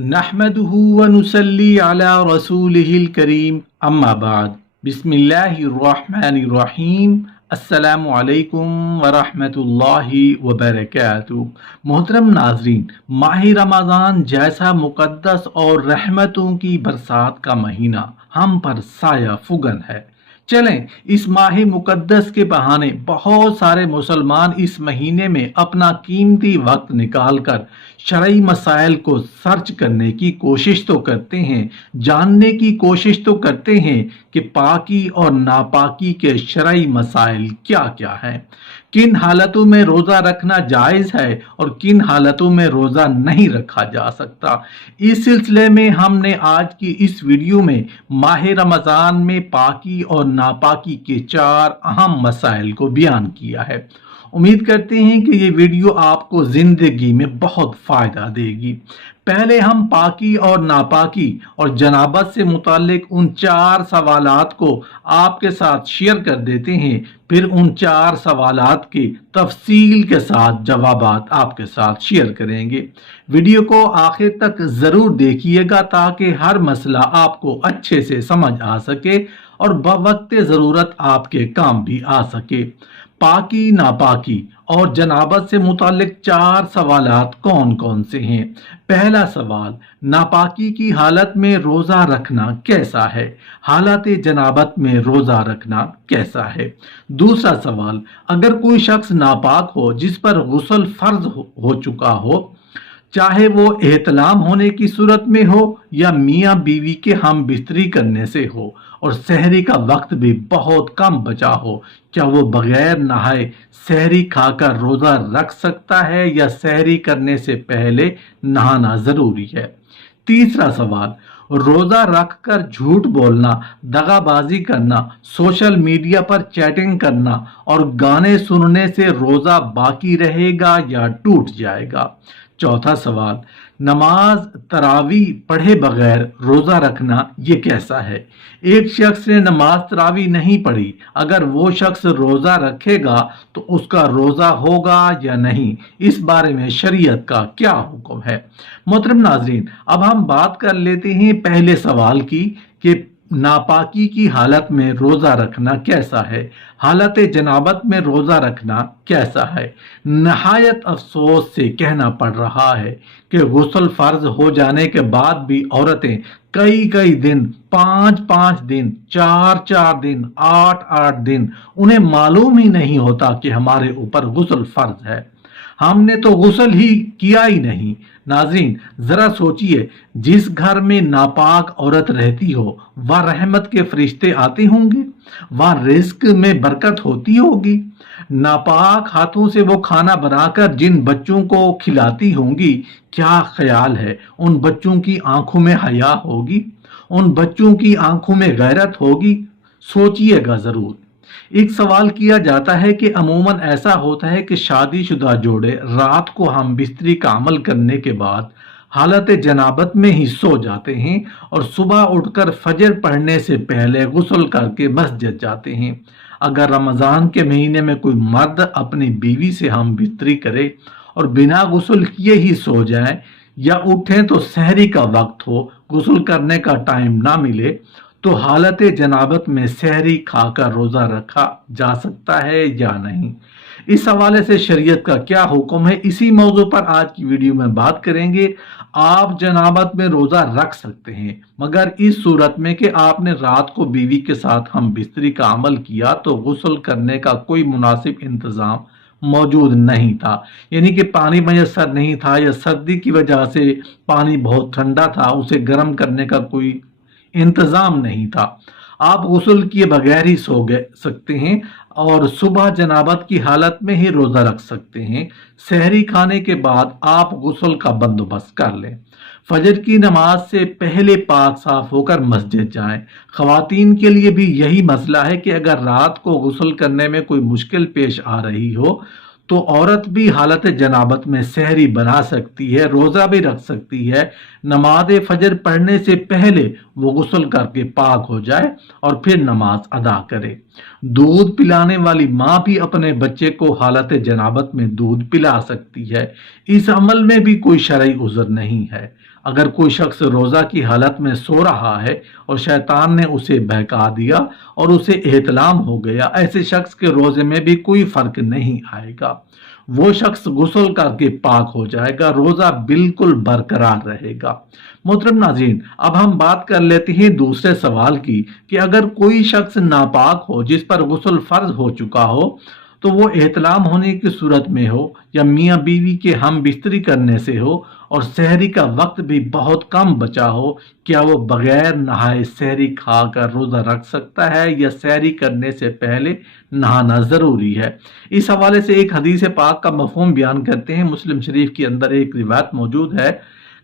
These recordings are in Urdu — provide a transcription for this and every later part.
نحمده ونصلي على رسوله الكريم اما بعد بسم اللہ الرحمن الرحیم السلام علیکم ورحمۃ اللہ وبرکاتہ۔ محترم ناظرین، ماہ رمضان جیسا مقدس اور رحمتوں کی برسات کا مہینہ ہم پر سایہ فگن ہے۔ چلیں اس ماہ مقدس کے بہانے بہت سارے مسلمان اس مہینے میں اپنا قیمتی وقت نکال کر شرعی مسائل کو سرچ کرنے کی کوشش تو کرتے ہیں، جاننے کی کوشش تو کرتے ہیں کہ پاکی اور ناپاکی کے شرعی مسائل کیا کیا ہیں، کن حالتوں میں روزہ رکھنا جائز ہے اور کن حالتوں میں روزہ نہیں رکھا جا سکتا۔ اس سلسلے میں ہم نے آج کی اس ویڈیو میں ماہ رمضان میں پاکی اور ناپاکی کے 4 اہم مسائل کو بیان کیا ہے۔ امید کرتے ہیں کہ یہ ویڈیو آپ کو زندگی میں بہت فائدہ دے گی۔ پہلے ہم پاکی اور ناپاکی اور جنابت سے متعلق ان 4 سوالات کو آپ کے ساتھ شیئر کر دیتے ہیں، پھر ان 4 سوالات کے تفصیل کے ساتھ جوابات آپ کے ساتھ شیئر کریں گے۔ ویڈیو کو آخر تک ضرور دیکھیے گا تاکہ ہر مسئلہ آپ کو اچھے سے سمجھ آ سکے اور بوقت ضرورت آپ کے کام بھی آ سکے۔ پاکی، ناپاکی اور جنابت سے متعلق 4 سوالات کون کون سے ہیں؟ پہلا سوال، ناپاکی کی حالت میں روزہ رکھنا کیسا ہے؟ حالت جنابت میں روزہ رکھنا کیسا ہے؟ دوسرا سوال، اگر کوئی شخص ناپاک ہو جس پر غسل فرض ہو چکا ہو، چاہے وہ احتلام ہونے کی صورت میں ہو یا میاں بیوی کے ہم بستری کرنے سے ہو اور سحری کا وقت بھی بہت کم بچا ہو، کیا وہ بغیر نہائے سحری کھا کر روزہ رکھ سکتا ہے یا سحری کرنے سے پہلے نہانا ضروری ہے؟ تیسرا سوال، روزہ رکھ کر جھوٹ بولنا، دغا بازی کرنا، سوشل میڈیا پر چیٹنگ کرنا اور گانے سننے سے روزہ باقی رہے گا یا ٹوٹ جائے گا؟ چوتھا سوال، نماز تراویح پڑھے بغیر روزہ رکھنا یہ کیسا ہے؟ ایک شخص نے نماز تراویح نہیں پڑھی، اگر وہ شخص روزہ رکھے گا تو اس کا روزہ ہوگا یا نہیں؟ اس بارے میں شریعت کا کیا حکم ہے؟ محترم ناظرین، اب ہم بات کر لیتے ہیں پہلے سوال کی کہ ناپاکی کی حالت میں روزہ رکھنا کیسا ہے، حالت جنابت میں روزہ رکھنا کیسا ہے۔ نہایت افسوس سے کہنا پڑ رہا ہے کہ غسل فرض ہو جانے کے بعد بھی عورتیں کئی دن، 5 دن، 4 دن، 8 دن انہیں معلوم ہی نہیں ہوتا کہ ہمارے اوپر غسل فرض ہے، ہم نے تو غسل ہی کیا ہی نہیں۔ ناظرین ذرا سوچئے، جس گھر میں ناپاک عورت رہتی ہو وہاں رحمت کے فرشتے آتے ہوں گے، وہاں رزق میں برکت ہوتی ہوگی۔ ناپاک ہاتھوں سے وہ کھانا بنا کر جن بچوں کو کھلاتی ہوں گی، کیا خیال ہے ان بچوں کی آنکھوں میں حیا ہوگی؟ ان بچوں کی آنکھوں میں غیرت ہوگی؟ سوچئے گا ضرور۔ ایک سوال کیا جاتا ہے کہ عموماً ایسا ہوتا ہے کہ شادی شدہ جوڑے رات کو ہم بستری کا عمل کرنے کے بعد حالت جنابت میں ہی سو جاتے ہیں اور صبح اٹھ کر فجر پڑھنے سے پہلے غسل کر کے مسجد جاتے ہیں۔ اگر رمضان کے مہینے میں کوئی مرد اپنی بیوی سے ہم بستری کرے اور بنا غسل کیے ہی سو جائے یا اٹھیں تو سحری کا وقت ہو، غسل کرنے کا ٹائم نہ ملے، تو حالت جنابت میں سحری کھا کر روزہ رکھا جا سکتا ہے یا نہیں؟ اس حوالے سے شریعت کا کیا حکم ہے، اسی موضوع پر آج کی ویڈیو میں بات کریں گے۔ آپ جنابت میں روزہ رکھ سکتے ہیں مگر اس صورت میں کہ آپ نے رات کو بیوی کے ساتھ ہم بستری کا عمل کیا تو غسل کرنے کا کوئی مناسب انتظام موجود نہیں تھا، یعنی کہ پانی میسر نہیں تھا یا سردی کی وجہ سے پانی بہت ٹھنڈا تھا، اسے گرم کرنے کا کوئی انتظام نہیں تھا، آپ غسل کیے بغیر ہی سو سکتے ہیں اور صبح جنابت کی حالت میں ہی روزہ رکھ سکتے ہیں۔ سحری کھانے کے بعد آپ غسل کا بندوبست کر لیں۔ فجر کی نماز سے پہلے پاک صاف ہو کر مسجد جائیں۔ خواتین کے لیے بھی یہی مسئلہ ہے کہ اگر رات کو غسل کرنے میں کوئی مشکل پیش آ رہی ہو تو عورت بھی حالت جنابت میں سحری بنا سکتی ہے، روزہ بھی رکھ سکتی ہے۔ نماز فجر پڑھنے سے پہلے وہ غسل کر کے پاک ہو جائے اور پھر نماز ادا کرے۔ دودھ پلانے والی ماں بھی اپنے بچے کو حالت جنابت میں دودھ پلا سکتی ہے، اس عمل میں بھی کوئی شرعی عذر نہیں ہے۔ اگر کوئی شخص روزہ کی حالت میں سو رہا ہے اور شیطان نے اسے بہکا دیا اور اسے احتلام ہو گیا، ایسے شخص کے روزے میں بھی کوئی فرق نہیں آئے گا، وہ شخص غسل کر کے پاک ہو جائے گا، روزہ بالکل برقرار رہے گا۔ محترم ناظرین، اب ہم بات کر لیتے ہیں دوسرے سوال کی کہ اگر کوئی شخص ناپاک ہو جس پر غسل فرض ہو چکا ہو تو وہ احتلام ہونے کی صورت میں ہو یا میاں بیوی کے ہم بستری کرنے سے ہو اور سحری کا وقت بھی بہت کم بچا ہو، کیا وہ بغیر نہائے سحری کھا کر روزہ رکھ سکتا ہے یا سحری کرنے سے پہلے نہانا ضروری ہے؟ اس حوالے سے ایک حدیث پاک کا مفہوم بیان کرتے ہیں۔ مسلم شریف کے اندر ایک روایت موجود ہے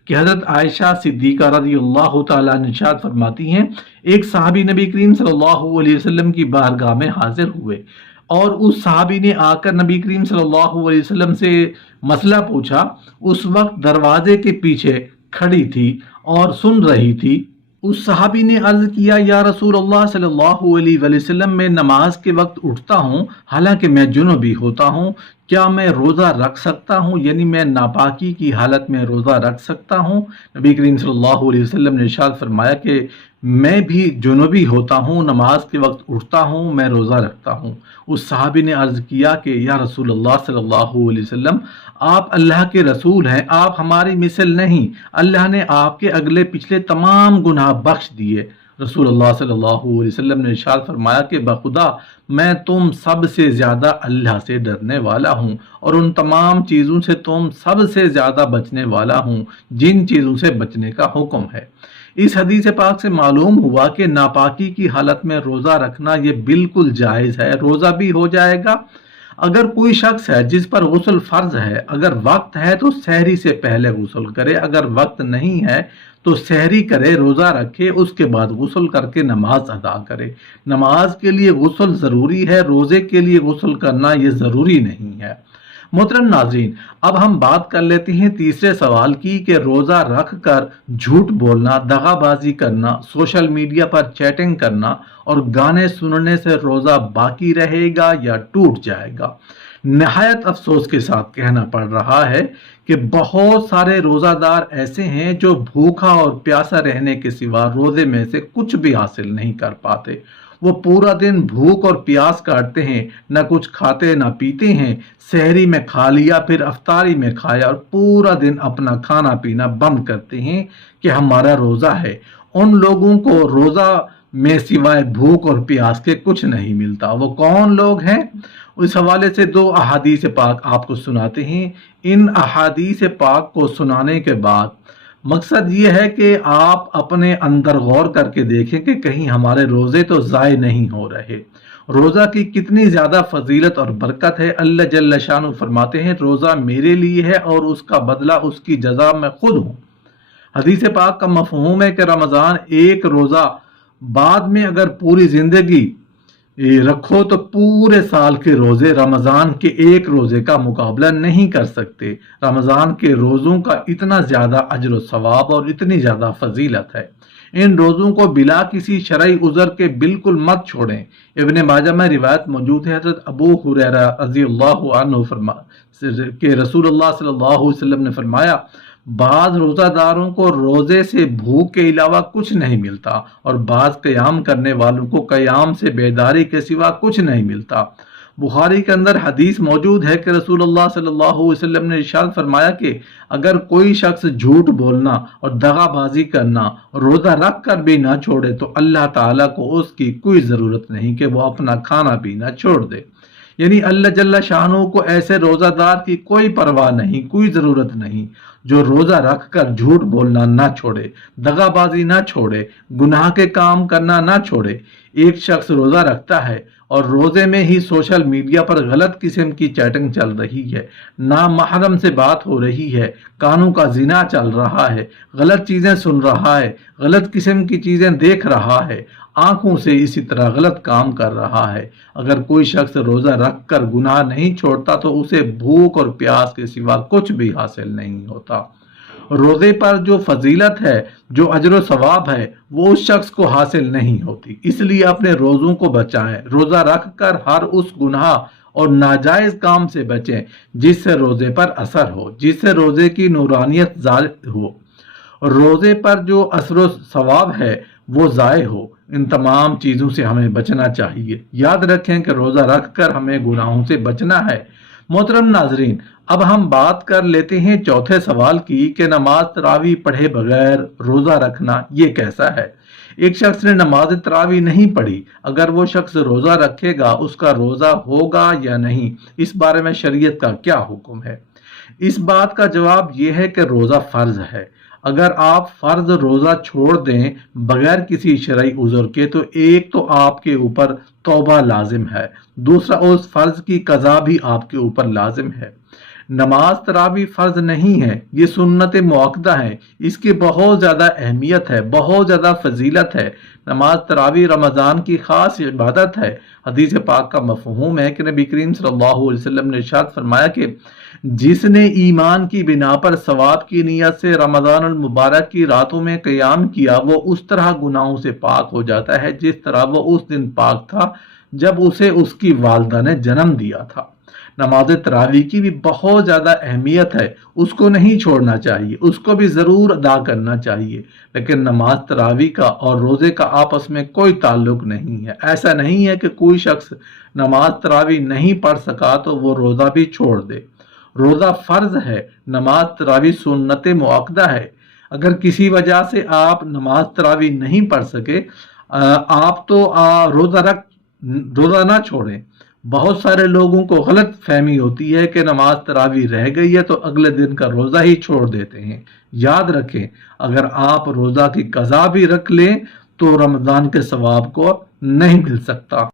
کہ حضرت عائشہ صدیقہ رضی اللہ تعالیٰ عنہا ارشاد فرماتی ہیں، ایک صحابی نبی کریم صلی اللہ علیہ وسلم کی بارگاہ میں حاضر ہوئے اور اس صحابی نے آ کر نبی کریم صلی اللہ علیہ وسلم سے مسئلہ پوچھا۔ اس وقت دروازے کے پیچھے کھڑی تھی اور سن رہی تھی۔ اس صحابی نے عرض کیا، یا رسول اللہ صلی اللہ علیہ وسلم، میں نماز کے وقت اٹھتا ہوں حالانکہ میں جنوبی ہوتا ہوں، کیا میں روزہ رکھ سکتا ہوں؟ یعنی میں ناپاکی کی حالت میں روزہ رکھ سکتا ہوں؟ نبی کریم صلی اللہ علیہ وسلم نے ارشاد فرمایا کہ میں بھی جنوبی ہوتا ہوں، نماز کے وقت اٹھتا ہوں، میں روزہ رکھتا ہوں۔ اس صحابی نے عرض کیا کہ یا رسول اللہ صلی اللہ علیہ وسلم، آپ اللہ کے رسول ہیں، آپ ہماری مثل نہیں، اللہ نے آپ کے اگلے پچھلے تمام گناہ بخش دیے۔ رسول اللہ صلی اللہ علیہ وسلم نے ارشاد فرمایا کہ بخدا میں تم سب سے زیادہ اللہ سے ڈرنے والا ہوں اور ان تمام چیزوں سے تم سب سے زیادہ بچنے والا ہوں جن چیزوں سے بچنے کا حکم ہے۔ اس حدیث پاک سے معلوم ہوا کہ ناپاکی کی حالت میں روزہ رکھنا یہ بالکل جائز ہے، روزہ بھی ہو جائے گا۔ اگر کوئی شخص ہے جس پر غسل فرض ہے، اگر وقت ہے تو سحری سے پہلے غسل کرے، اگر وقت نہیں ہے تو سحری کرے، روزہ رکھے، اس کے بعد غسل کر کے نماز ادا کرے۔ نماز کے لیے غسل ضروری ہے، روزے کے لیے غسل کرنا یہ ضروری نہیں ہے۔ محترم ناظرین، اب ہم بات کر لیتے ہیں تیسرے سوال کی کہ روزہ رکھ کر جھوٹ بولنا، دغا بازی کرنا، سوشل میڈیا پر چیٹنگ کرنا اور گانے سننے سے روزہ باقی رہے گا یا ٹوٹ جائے گا؟ نہایت افسوس کے ساتھ کہنا پڑ رہا ہے کہ بہت سارے روزہ دار ایسے ہیں جو بھوکا اور پیاسا رہنے کے سوا روزے میں سے کچھ بھی حاصل نہیں کر پاتے۔ وہ پورا دن بھوک اور پیاس کاٹتے ہیں، نہ کچھ کھاتے نہ پیتے ہیں، سحری میں کھا لیا پھر افطاری میں کھایا اور پورا دن اپنا کھانا پینا بند کرتے ہیں کہ ہمارا روزہ ہے۔ ان لوگوں کو روزہ میں سوائے بھوک اور پیاس کے کچھ نہیں ملتا۔ وہ کون لوگ ہیں؟ اس حوالے سے دو احادیث پاک آپ کو سناتے ہیں۔ ان احادیث پاک کو سنانے کے بعد مقصد یہ ہے کہ آپ اپنے اندر غور کر کے دیکھیں کہ کہیں ہمارے روزے تو ضائع نہیں ہو رہے۔ روزہ کی کتنی زیادہ فضیلت اور برکت ہے۔ اللہ جل شانہ فرماتے ہیں، روزہ میرے لیے ہے اور اس کا بدلہ، اس کی جزا میں خود ہوں۔ حدیث پاک کا مفہوم ہے کہ رمضان ایک روزہ بعد میں اگر پوری زندگی رکھو تو پورے سال کے روزے رمضان کے ایک روزے کا مقابلہ نہیں کر سکتے۔ رمضان کے روزوں کا اتنا زیادہ اجر و ثواب اور اتنی زیادہ فضیلت ہے، ان روزوں کو بلا کسی شرعی عذر کے بالکل مت چھوڑیں۔ ابن ماجہ میں روایت موجود ہے، حضرت ابو ہریرہ رضی اللہ عنہ کہ رسول اللہ صلی اللہ علیہ وسلم نے فرمایا، بعض روزہ داروں کو روزے سے بھوک کے علاوہ کچھ نہیں ملتا اور بعض قیام کرنے والوں کو قیام سے بیداری کے سوا کچھ نہیں ملتا۔ بخاری کے اندر حدیث موجود ہے کہ رسول اللہ صلی اللہ علیہ وسلم نے ارشاد فرمایا کہ اگر کوئی شخص جھوٹ بولنا اور دغا بازی کرنا روزہ رکھ کر بھی نہ چھوڑے تو اللہ تعالیٰ کو اس کی کوئی ضرورت نہیں کہ وہ اپنا کھانا پینا چھوڑ دے۔ یعنی اللہ جل شانہ کو ایسے روزہ دار کی کوئی پرواہ نہیں، کوئی ضرورت نہیں جو روزہ رکھ کر جھوٹ بولنا نہ چھوڑے، دغا بازی نہ چھوڑے، گناہ کے کام کرنا نہ چھوڑے۔ ایک شخص روزہ رکھتا ہے اور روزے میں ہی سوشل میڈیا پر غلط قسم کی چیٹنگ چل رہی ہے، نامحرم سے بات ہو رہی ہے، کانوں کا زنا چل رہا ہے، غلط چیزیں سن رہا ہے، غلط قسم کی چیزیں دیکھ رہا ہے، آنکھوں سے اسی طرح غلط کام کر رہا ہے۔ اگر کوئی شخص روزہ رکھ کر گناہ نہیں چھوڑتا تو اسے بھوک اور پیاس کے سوا کچھ بھی حاصل نہیں ہوتا۔ روزے پر جو فضیلت ہے، جو اجر و ثواب ہے، وہ اس شخص کو حاصل نہیں ہوتی۔ اس لیے اپنے روزوں کو بچائیں، روزہ رکھ کر ہر اس گناہ اور ناجائز کام سے بچیں جس سے روزے پر اثر ہو، جس سے روزے کی نورانیت ظاہر ہو۔ روزے پر جو اثر و ثواب ہے وہ ضائع ہو، ان تمام چیزوں سے ہمیں بچنا چاہیے۔ یاد رکھیں کہ روزہ رکھ کر ہمیں گناہوں سے بچنا ہے۔ محترم ناظرین، اب ہم بات کر لیتے ہیں چوتھے سوال کی کہ نماز تراویح پڑھے بغیر روزہ رکھنا یہ کیسا ہے۔ ایک شخص نے نماز تراویح نہیں پڑھی، اگر وہ شخص روزہ رکھے گا اس کا روزہ ہوگا یا نہیں، اس بارے میں شریعت کا کیا حکم ہے؟ اس بات کا جواب یہ ہے کہ روزہ فرض ہے۔ اگر آپ فرض روزہ چھوڑ دیں بغیر کسی شرعی عذر کے تو ایک تو آپ کے اوپر توبہ لازم ہے، دوسرا اس فرض کی قضا بھی آپ کے اوپر لازم ہے۔ نماز تراویح فرض نہیں ہے، یہ سنت مؤکدہ ہے، اس کی بہت زیادہ اہمیت ہے، بہت زیادہ فضیلت ہے۔ نماز تراویح رمضان کی خاص عبادت ہے۔ حدیث پاک کا مفہوم ہے کہ نبی کریم صلی اللہ علیہ وسلم نے ارشاد فرمایا کہ جس نے ایمان کی بنا پر ثواب کی نیت سے رمضان المبارک کی راتوں میں قیام کیا وہ اس طرح گناہوں سے پاک ہو جاتا ہے جس طرح وہ اس دن پاک تھا جب اسے اس کی والدہ نے جنم دیا تھا۔ نماز تراویح کی بھی بہت زیادہ اہمیت ہے، اس کو نہیں چھوڑنا چاہیے، اس کو بھی ضرور ادا کرنا چاہیے، لیکن نماز تراویح کا اور روزے کا آپس میں کوئی تعلق نہیں ہے۔ ایسا نہیں ہے کہ کوئی شخص نماز تراویح نہیں پڑھ سکا تو وہ روزہ بھی چھوڑ دے۔ روزہ فرض ہے، نماز تراویح سنت مؤکدہ ہے۔ اگر کسی وجہ سے آپ نماز تراویح نہیں پڑھ سکے، آپ تو روزہ نہ چھوڑیں۔ بہت سارے لوگوں کو غلط فہمی ہوتی ہے کہ نماز تراویح رہ گئی ہے تو اگلے دن کا روزہ ہی چھوڑ دیتے ہیں۔ یاد رکھیں، اگر آپ روزہ کی قضا بھی رکھ لیں تو رمضان کے ثواب کو نہیں مل سکتا۔